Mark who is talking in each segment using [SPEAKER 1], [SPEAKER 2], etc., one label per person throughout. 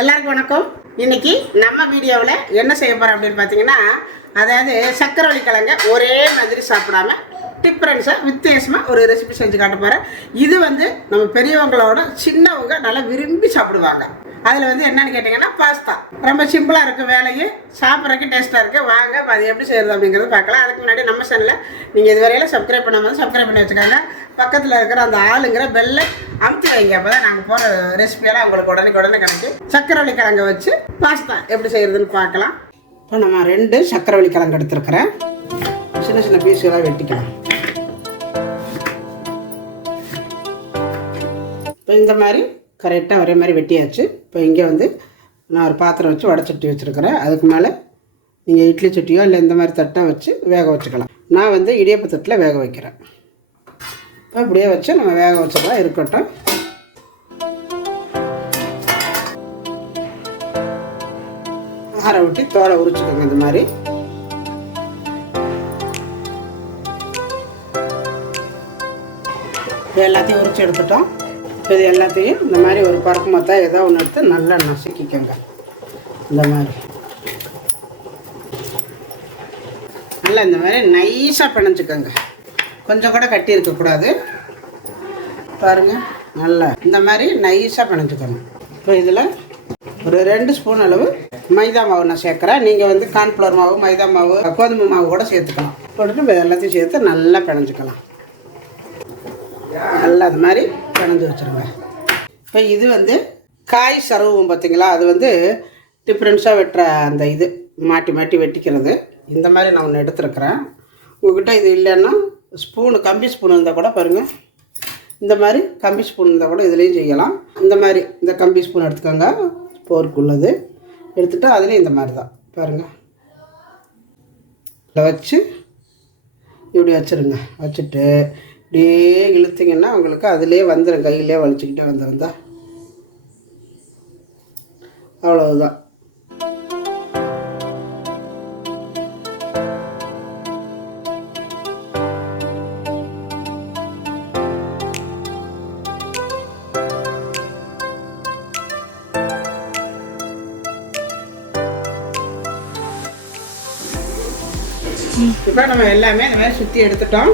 [SPEAKER 1] எல்லாருக்கும் வணக்கம். இன்னைக்கு நம்ம வீடியோவில் என்ன செய்ய போகிறோம் அப்படின்னு பார்த்தீங்கன்னா அதாவது சக்கரவள்ளி கிழங்க ஒரே மாதிரி சாப்பிடாம டிஃப்ரென்ஸாக வித்தியாசமாக ஒரு ரெசிபி செஞ்சு காட்ட போகிறேன் இது வந்து நம்ம பெரியவங்களோட சின்னவங்க நல்லா விரும்பி சாப்பிடுவாங்க. அதில் வந்து என்னன்னு கேட்டிங்கன்னா பாஸ்தா ரொம்ப சிம்பிளாக இருக்குது வேலையும் சாப்பிட்றதுக்கு டேஸ்ட்டாக இருக்குது வாங்க அது எப்படி செய்கிறது அப்படிங்கிறது பார்க்கலாம். அதுக்கு முன்னாடி நம்ம சேனலில் நீங்கள் இதுவரையில சப்ஸ்கிரைப் பண்ணாமல் சப்ஸ்கிரைப் பண்ணி வச்சுக்கோங்க. பக்கத்தில் இருக்கிற அந்த ஆளுங்கிற பெல்லை அமுத்தி வைங்க. அப்போ தான் நாங்கள் போகிற ரெசிபியெல்லாம் உங்களுக்கு உடனே உடனே கிடைக்கும் சக்கரவள்ளி கிழங்க வச்சு பாஸ்தா எப்படி செய்கிறதுன்னு பார்க்கலாம். இப்போ நம்ம ரெண்டு சக்கரவள்ளி கிழங்கு எடுத்துருக்குறேன். சின்ன சின்ன பீஸுகளாக வெட்டிக்கலாம். இப்போ இந்த மாதிரி கரெக்டாக ஒரே மாதிரி வெட்டியாச்சு. இப்போ இங்கே வந்து நான் ஒரு பாத்திரம் வச்சு வடச்சட்டி வச்சுருக்கிறேன். அதுக்கு மேலே நீங்கள் இட்லி சட்டியோ இல்லை இந்த மாதிரி தட்டை வச்சு வேக வச்சுக்கலாம். நான் வந்து இடியப்ப தட்டில் வேக வைக்கிறேன். இப்போ இப்படியே வச்சு நம்ம வேக வச்சுக்கலாம் இருக்கட்டும். ஆற விட்டு தோலை உரிச்சுக்கோங்க இந்த மாதிரி. எல்லாத்தையும் உரிச்சு எடுத்துட்டோம். இது எல்லாத்தையும் இந்த மாதிரி ஒரு பறக்கு மொத்தம் ஏதோ ஒன்று எடுத்து நல்லா நசுக்கிக்கோங்க. இந்த மாதிரி. நல்லா இந்த மாதிரி நைஸாக பிணைஞ்சிக்கோங்க. கொஞ்சம் கூட கட்டி இருக்கக்கூடாது. பாருங்கள் நல்லா. இந்த மாதிரி நைஸாக பிணைஞ்சிக்கணும் இப்போ இதில் ஒரு ரெண்டு ஸ்பூன் அளவு மைதா மாவு நான் சேர்க்குறேன். நீங்கள் வந்து கார்ன்ஃப்ளவர் மாவு மைதா மாவு கோதுமை மாவு கூட சேர்த்துக்கலாம். போட்டுட்டு எல்லாத்தையும் சேர்த்து நல்லா பிணைஞ்சிக்கலாம். நல்லா அது மாதிரி பிணைஞ்சு வச்சுருங்க. இப்போ இது வந்து காய் சருவம் பார்த்தீங்களா அது வந்து டிஃப்ரென்ஸாக வெட்டுற அந்த இது மாட்டி மாட்டி வெட்டிக்கிறது. இந்த மாதிரி நான் ஒன்று எடுத்துருக்குறேன். உங்கள்கிட்ட இது இல்லைன்னா ஸ்பூனு கம்பி ஸ்பூன் இருந்தால் கூட பாருங்கள் இந்த மாதிரி கம்பி ஸ்பூன் இருந்தால் கூட இதுலேயும் செய்யலாம். இந்த மாதிரி இந்த கம்பி ஸ்பூன் எடுத்துக்கோங்க. போருக்கு உள்ளது. எடுத்துகிட்டு அதுலேயும் இந்த மாதிரி தான். பாருங்கள் இதில் வச்சு இப்படி வச்சுருங்க. வச்சுட்டு இப்படியே இழுத்தீங்கன்னா உங்களுக்கு அதிலே வந்துடும் கையிலே வலிச்சுக்கிட்டே வந்துருந்தா அவ்வளவுதான். இப்போ நம்ம எல்லாமே இந்த மாதிரி சுற்றி எடுத்துட்டோம்.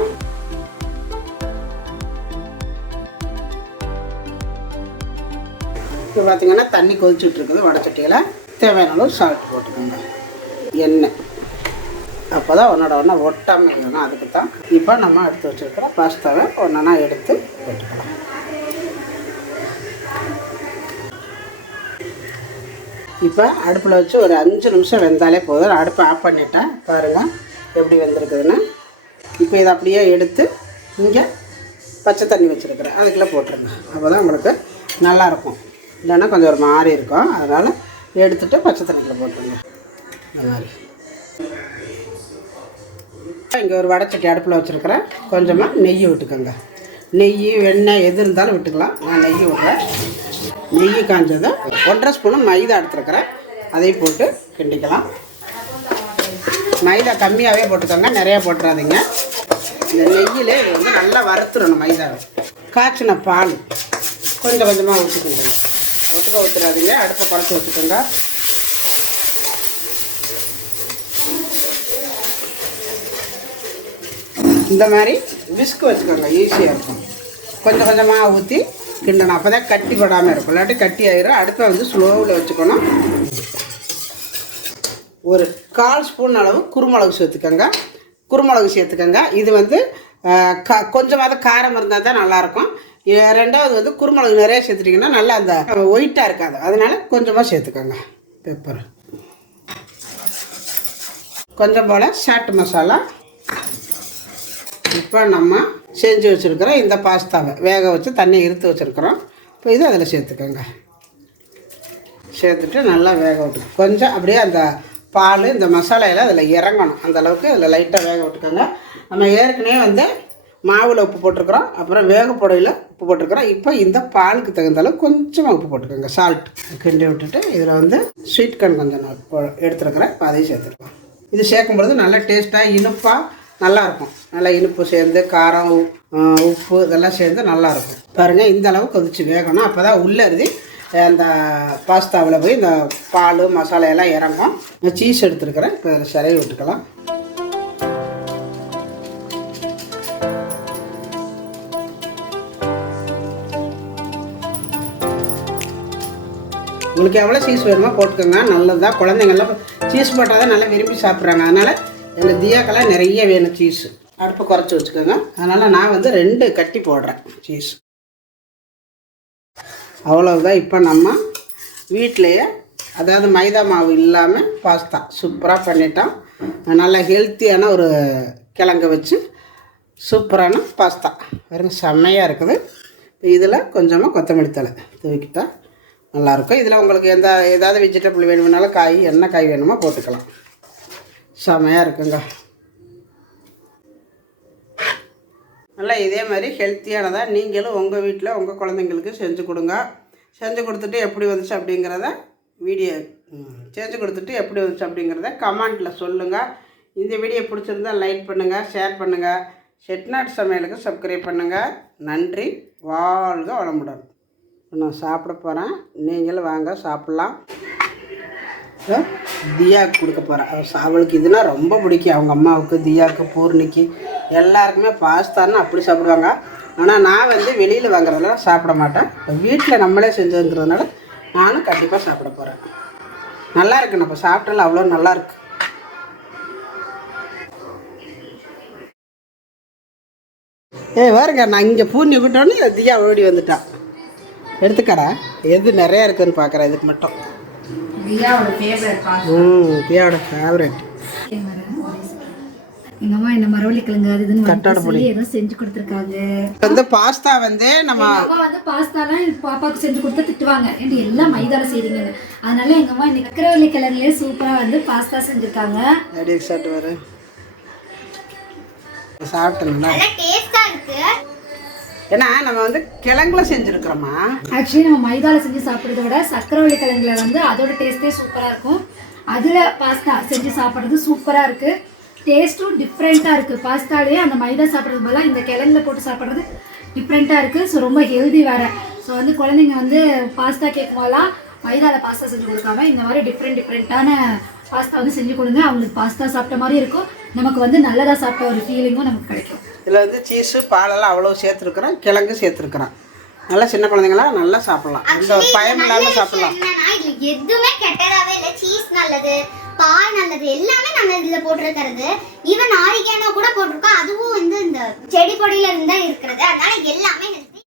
[SPEAKER 1] இப்போ பார்த்திங்கன்னா தண்ணி கொதிச்சுட்ருக்குது வடச்சட்டியில். தேவையான அளவு சால்ட் போட்டுக்கோங்க. எண்ணெய். அப்போ தான் ஒன்றோட ஒன்றா ஒட்டாமல் இல்லைன்னா அதுக்கு தான் இப்போ நம்ம எடுத்து வச்சுருக்கிற பாஸ்தாவை ஒன்றா எடுத்து போட்டுக்கலாம். இப்போ அடுப்பில் வச்சு ஒரு அஞ்சு நிமிஷம் வெந்தாலே போதும். அடுப்பை ஆஃப் பண்ணிட்டேன். பாருங்கள் எப்படி வெந்திருக்குதுன்னு. இப்போ இதை அப்படியே எடுத்து இங்கே பச்சை தண்ணி வச்சுருக்கிறேன். அதுக்குள்ளே போட்டுருங்க. அப்போ தான் உங்களுக்கு நல்லாயிருக்கும் இல்லைன்னா கொஞ்சம் ஒரு மாதிரி இருக்கும். அதனால் எடுத்துகிட்டு பச்சை தண்ணிக்குள்ளே போட்டுருங்க. இந்த மாதிரி. இங்கே ஒரு வடைச்சட்டி அடுப்பில் வச்சுருக்கிறேன். கொஞ்சமாக நெய் விட்டுக்கோங்க. நெய் வெண்ணெய் எது இருந்தாலும் விட்டுக்கலாம். நான் நெய் விட்றேன். நெய் காஞ்சதை ஒன்றரை ஸ்பூனு மைதா எடுத்துருக்கிறேன். அதையும் போட்டு கிண்டிக்கலாம். மைதா கம்மியாகவே போட்டுக்கோங்க. நிறையா போட்டுறாதீங்க. இந்த நெய்யில் இது வந்து நல்லா வறுத்துடணும் மைதாவை. காய்ச்சின பால் கொஞ்சம் கொஞ்சமாக ஊற்றிக்கோங்க ஒட்டுக்க ஊற்றுறாதீங்க அடுப்பை குறைச்சி வச்சுக்கோங்க. இந்த மாதிரி விஸ்க் வச்சுக்கோங்க. ஈஸியாக இருக்கும். கொஞ்சம் கொஞ்சமாக ஊற்றி கிண்டணும். அப்போ தான் கட்டி படாமல் இருக்கும். இல்லாட்டி கட்டி ஆயிரும். அடுப்பை வந்து ஸ்லோவில் வச்சுக்கணும். ஒரு கால் ஸ்பூன் அளவு குருமிளகு சேர்த்துக்கோங்க. குருமிளகு சேர்த்துக்கோங்க. இது வந்து க கொஞ்சமாவது காரம் இருந்தால் தான் நல்லாயிருக்கும். ரெண்டாவது வந்து குருமிளகு நிறைய சேர்த்துட்டிங்கன்னா நல்லா அந்த ஒயிட்டாக இருக்காது. அதனால் கொஞ்சமாக சேர்த்துக்கோங்க. பெப்பர் கொஞ்சம் போல் சாட்டு மசாலா இப்போ நம்ம செஞ்சு வச்சுருக்கிறோம் இந்த பாஸ்தாவை வேக வச்சு தண்ணி இருத்து வச்சுருக்குறோம். இப்போ இது அதில் சேர்த்துக்கோங்க. சேர்த்துட்டு நல்லா வேக விட்டு கொஞ்சம் அப்படியே அந்த பால் இந்த மசாலையெல்லாம் அதில் இறங்கணும். அந்த அளவுக்கு அதில் லைட்டாக வேக விட்டுக்கோங்க. நம்ம ஏற்கனவே வந்து மாவில் உப்பு போட்டிருக்கிறோம். அப்புறம் வேக புடையில் உப்பு போட்டிருக்கிறோம். இப்போ இந்த பாலுக்கு தகுந்த அளவு கொஞ்சமாக உப்பு போட்டுக்கோங்க. சால்ட் கிண்டி விட்டுட்டு இதில் வந்து ஸ்வீட் கார்ன் கொஞ்சம் நான் போ- எடுத்துருக்கிறேன். அதையும் சேர்த்துருக்கோம் இது சேர்க்கும் பொழுது நல்லா டேஸ்ட்டாக இனிப்பாக நல்லா இருக்கும். நல்லா இனிப்பு சேர்ந்து காரம் உப்பு இதெல்லாம் சேர்ந்து நல்லாயிருக்கும் பாருங்கள் இந்த அளவு கொதிச்சு வேகணும். அப்போ தான் உள்ளே இருந்து அந்த பாஸ்தாவில் போய் இந்த பால் மசாலா எல்லாம் இறங்கும். நான் சீஸ் எடுத்துருக்கிறேன். இப்போ சிறையை விட்டுக்கலாம். உங்களுக்கு எவ்வளோ சீஸ் வேணுமோ போட்டுக்கோங்க. நல்லதுதான் குழந்தைங்கள்லாம் சீஸ் போட்டால் தான் நல்லா விரும்பி சாப்பிட்றாங்க. அதனால் எங்கள் தியாக்கெல்லாம் நிறைய வேணும் சீஸு அடுப்பை குறைச்சி வச்சுக்கோங்க. அதனால் நான் வந்து ரெண்டு கட்டி போடுறேன் சீஸ் அவ்வளவுதான். இப்போ நம்ம வீட்டிலையே அதாவது மைதா மாவு இல்லாமல் பாஸ்தா. சூப்பராக பண்ணிட்டோம். நல்லா ஹெல்த்தியான ஒரு கிழங்கு வச்சு சூப்பரான பாஸ்தா. வெறும் செம்மையாக இருக்குது. இதில் கொஞ்சமாக கொத்தமல்லி தழை தூக்கிட்டா நல்லாயிருக்கும். இதில் உங்களுக்கு எந்த ஏதாவது வெஜிடபிள் வேணும்னாலும் காய் என்ன காய் வேணுமோ போட்டுக்கலாம். செமையாக இருக்குங்க. நல்லா இதே மாதிரி ஹெல்த்தியானதாக நீங்களும் உங்கள் வீட்டில் உங்கள் குழந்தைங்களுக்கு செஞ்சு கொடுங்க. செஞ்சு கொடுத்துட்டு எப்படி வந்துச்சு அப்படிங்கிறத வீடியோ செஞ்சு கொடுத்துட்டு எப்படி வந்துச்சு அப்படிங்கிறத கமெண்ட்டில் சொல்லுங்கள் இந்த வீடியோ பிடிச்சிருந்தா லைக் பண்ணுங்கள் ஷேர் பண்ணுங்கள் செட்நாட் சமையலுக்கு சப்ஸ்கிரைப் பண்ணுங்கள் நன்றி. வாழ்க வளமுடன். நான் சாப்பிட போகிறேன். நீங்களும் வாங்க சாப்பிட்லாம். தியாக்கு தியாவுக்கு கொடுக்க போகிறேன் அவளுக்கு இதுனா ரொம்ப பிடிக்கும். அவங்க அம்மாவுக்கு தியாவுக்கு பூர்ணிக்கு எல்லாருக்குமே பாஸ்தான்னு அப்படி சாப்பிடுவாங்க. ஆனால் நான் வந்து வெளியில் வாங்குறதெல்லாம் சாப்பிட மாட்டேன். வீட்டில் நம்மளே செஞ்சதுங்கிறதுனால நானும் கண்டிப்பாக சாப்பிட போகிறேன் நல்லா இருக்கு நம்ம சாப்பிட்டால அவ்வளோ நல்லா இருக்கு. ஏய் வருங்க நான் இங்கே பூர்ணி விட்டோன்னே தியா ஓடி வந்துட்டான் எடுத்துக்கடா. எது நிறையா இருக்குன்னு பார்க்குறேன் இதுக்கு மட்டும். ம் தியாவோட ஃபேவரட்
[SPEAKER 2] எங்க அம்மா என்ன மரவள்ளி கிழங்கு அது இதுன்னு ஏதோ செஞ்சு கொடுத்துருக்காங்க.
[SPEAKER 1] வந்து பாஸ்தா வந்து நம்ம
[SPEAKER 2] அம்மா வந்து பாஸ்தாலாம் பாப்பாவுக்கு செஞ்சு கொடுத்தா திட்டுவாங்க. ஏன்டி எல்லாம் மைதால செய்றீங்கன்னு. அதனால எங்க அம்மா இன்னைக்கு சக்கரவள்ளி கிழங்குலயே சூப்பரா வந்து பாஸ்தா செஞ்சிருக்காங்க.
[SPEAKER 1] ரெடி சாப்பிட்டு வரு. சாப்பிட்டேன்னா
[SPEAKER 3] டேஸ்டா இருக்கு.
[SPEAKER 1] ஏன்னா நம்ம வந்து கிழங்குல செஞ்சுருக்கிறோமா?
[SPEAKER 2] ஆக்சுவலி நம்ம மைதால செஞ்சு சாப்பிட்றத விட சக்கரவள்ளி கிழங்குல வந்து அதோட டேஸ்ட்டே சூப்பராக இருக்கும். அதில் பாஸ்தா செஞ்சு சாப்பிட்றது சூப்பராக இருக்குது டேஸ்ட்டும் டிஃப்ரெண்ட்டாக இருக்குது பாஸ்தாலேயே அந்த மைதா சாப்பிட்றது பதிலாக இந்த கிழங்குல போட்டு சாப்பிட்றது டிஃப்ரெண்ட்டாக இருக்குது ஸோ ரொம்ப ஹெல்தி வேறு. ஸோ வந்து குழந்தைங்க வந்து பாஸ்தா கேட்கும் போதெல்லாம் மைதாவில் பாஸ்தா செஞ்சு கொடுக்காம இந்த மாதிரி டிஃப்ரெண்ட் டிஃப்ரெண்ட்டான பாஸ்தா வந்து செஞ்சு கொடுங்க. அவங்களுக்கு பாஸ்தா சாப்பிட்ட மாதிரி இருக்கும். நமக்கு வந்து நல்லதாக சாப்பிட்ட ஒரு ஃபீலிங்கும் நமக்கு கிடைக்கும்.
[SPEAKER 1] இதில் வந்து சீஸு பாலெல்லாம் அவ்வளோ சேர்த்துருக்குறோம் கிழங்கு சேர்த்துருக்குறோம் நல்லா சின்ன குழந்தைங்களாம் நல்லா சாப்பிடலாம். எந்த ஒரு பயம் இல்லாமல் சாப்பிடலாம்.
[SPEAKER 3] எதுவுமே கெட்டதாவே இல்ல. சீஸ் நல்லது பால் நல்லது எல்லாமே நம்ம இதுல போட்டிருக்கிறது. ஈவன் ஆரிகானோ கூட போட்டிருக்கோம். அதுவும் வந்து இந்த செடி கொடியில இருந்தா